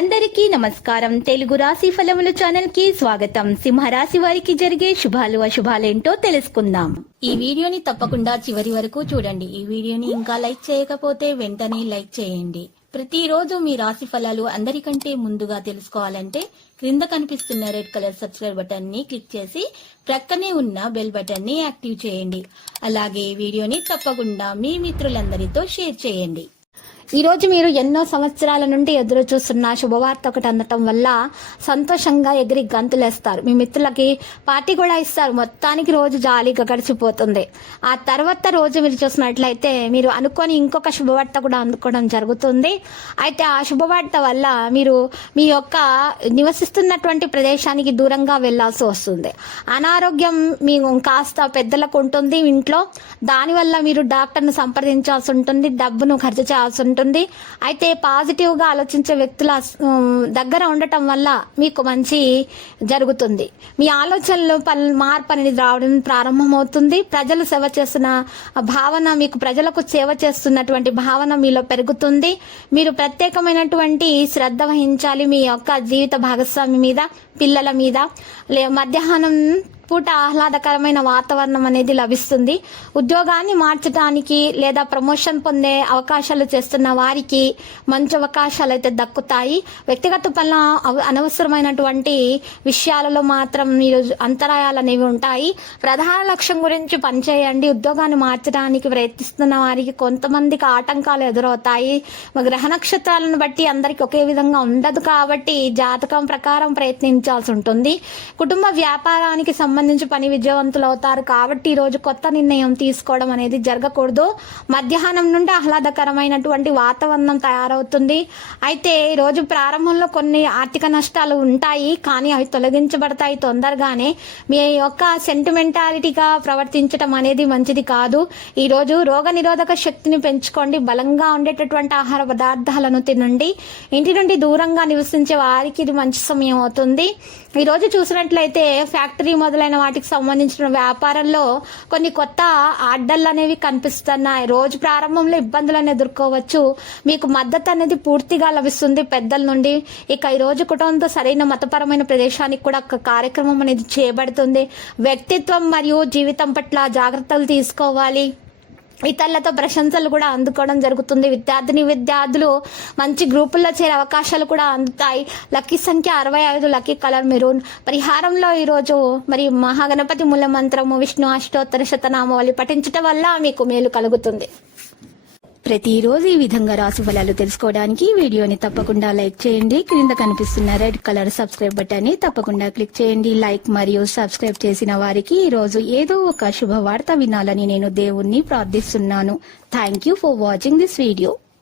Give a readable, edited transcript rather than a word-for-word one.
అందరికీ నమస్కారం. తెలుగు రాశి ఫలముల ఛానల్ కి స్వాగతం. సింహరాశి వారికి జరిగే శుభాలు అశుభాలేంటో తెలుసుకుందాం. ఈ వీడియోని తప్పకుండా చివరి వరకు చూడండి. ఈ వీడియోని ఇంకా లైక్ చేయకపోతే వెంటనే లైక్ చేయండి. ప్రతిరోజు మీ రాశి ఫలాలు అందరికంటే ముందుగా తెలుసుకోవాలంటే క్రింద కనిపిస్తున్న రెడ్ కలర్ సబ్స్క్రైబ్ బటన్ ని క్లిక్ చేసి ప్రక్కనే ఉన్న బెల్ బటన్ ని యాక్టివ్ చేయండి. అలాగే ఈ వీడియోని తప్పకుండా మీ మిత్రులందరితో షేర్ చేయండి. ఈ రోజు మీరు ఎన్నో సంవత్సరాల నుండి ఎదురు చూస్తున్న శుభవార్త ఒకటి అందటం వల్ల సంతోషంగా ఎగిరి గంతులేస్తారు. మీ మిత్రులకి పార్టీ కూడా ఇస్తారు. మొత్తానికి రోజు జాలీగా గడిచిపోతుంది. ఆ తర్వాత రోజు మీరు చూసినట్లయితే మీరు అనుకొని ఇంకొక శుభవార్త కూడా అందుకోవడం జరుగుతుంది. అయితే ఆ శుభవార్త వల్ల మీరు మీ యొక్క నివసిస్తున్నటువంటి ప్రదేశానికి దూరంగా వెళ్లాల్సి వస్తుంది. అనారోగ్యం మీ కాస్త పెద్దలకు ఉంటుంది ఇంట్లో. దానివల్ల మీరు డాక్టర్ను సంప్రదించాల్సి ఉంటుంది. డబ్బును ఖర్చు చేయాల్సి ఉంటుంది. అయితే పాజిటివ్ గా ఆలోచించే వ్యక్తుల దగ్గర ఉండటం వల్ల మీకు మంచి జరుగుతుంది. మీ ఆలోచనలు మార్పు అనేది రావడం ప్రారంభమవుతుంది. ప్రజలు సేవ చేస్తున్న భావన, మీకు ప్రజలకు సేవ చేస్తున్నటువంటి భావన మీలో పెరుగుతుంది. మీరు ప్రత్యేకమైనటువంటి శ్రద్ధ వహించాలి మీ యొక్క జీవిత భాగస్వామి మీద, పిల్లల మీద. మధ్యాహ్నం పూట ఆహ్లాదకరమైన వాతావరణం అనేది లభిస్తుంది. ఉద్యోగాన్ని మార్చడానికి లేదా ప్రమోషన్ పొందే అవకాశాలు చేస్తున్న వారికి మంచి అవకాశాలు అయితే దక్కుతాయి. వ్యక్తిగత పనుల అనవసరమైనటువంటి విషయాలలో మాత్రం మీరు అంతరాయాలు అనేవి ఉంటాయి. ప్రధాన లక్ష్యం గురించి పనిచేయండి. ఉద్యోగాన్ని మార్చడానికి ప్రయత్నిస్తున్న వారికి కొంతమందికి ఆటంకాలు ఎదురవుతాయి. గ్రహ నక్షత్రాలను బట్టి అందరికి ఒకే విధంగా ఉండదు కాబట్టి జాతకం ప్రకారం ప్రయత్నించాల్సి ఉంటుంది. కుటుంబ వ్యాపారానికి సంబంధించి పని విజయవంతులు అవుతారు కాబట్టి ఈ రోజు కొత్త నిర్ణయం తీసుకోవడం అనేది జరగకూడదు. మధ్యాహ్నం నుండి ఆహ్లాదకరమైనటువంటి వాతావరణం తయారవుతుంది. అయితే ఈ రోజు ప్రారంభంలో కొన్ని ఆర్థిక నష్టాలు ఉంటాయి, కానీ అవి తొలగించబడతాయి తొందరగానే. మీ యొక్క సెంటిమెంటాలిటీగా ప్రవర్తించడం అనేది మంచిది కాదు. ఈ రోజు రోగ నిరోధక శక్తిని పెంచుకోండి. బలంగా ఉండేటటువంటి ఆహార పదార్థాలను తినండి. ఇంటి నుండి దూరంగా నివసించే వారికి ఇది మంచి సమయం అవుతుంది. ఈ రోజు చూసినట్లయితే ఫ్యాక్టరీ మొదలైన వాటికి సంబంధించిన వ్యాపారంలో కొన్ని కొత్త ఆర్డర్లు అనేవి కనిపిస్తున్నాయి. రోజు ప్రారంభంలో ఇబ్బందులను ఎదుర్కోవచ్చు. మీకు మద్దతు అనేది పూర్తిగా లభిస్తుంది పెద్దల నుండి. ఇక ఈ రోజు కుటుంబంతో సరైన మతపరమైన ప్రదేశానికి కూడా ఒక కార్యక్రమం అనేది చేయబడుతుంది. వ్యక్తిత్వం మరియు జీవితం పట్ల జాగ్రత్తలు తీసుకోవాలి. ఇతరులతో ప్రశంసలు కూడా అందుకోవడం జరుగుతుంది. విద్యార్థులు మంచి గ్రూపుల్లో చేరే అవకాశాలు కూడా అందుతాయి. లక్కీ సంఖ్య 65, లక్కీ కలర్ మెరూన్. పరిహారంలో ఈరోజు మరి మహాగణపతి మూల మంత్రము, విష్ణు అష్టోత్తర శతనామావళి పఠించడం వల్ల మీకు మేలు కలుగుతుంది. ప్రతిరోజు ఈ విధంగా రాశి ఫలాలు తెలుసుకోవడానికి వీడియోని తప్పకుండా లైక్ చేయండి. క్రింద కనిపిస్తున్న రెడ్ కలర్ సబ్స్క్రైబ్ బటన్ ని తప్పకుండా క్లిక్ చేయండి. లైక్ మరియు సబ్స్క్రైబ్ చేసిన వారికి ఈ రోజు ఏదో ఒక శుభవార్త వినాలని నేను దేవుణ్ణి ప్రార్థిస్తున్నాను. Thank you for watching this video.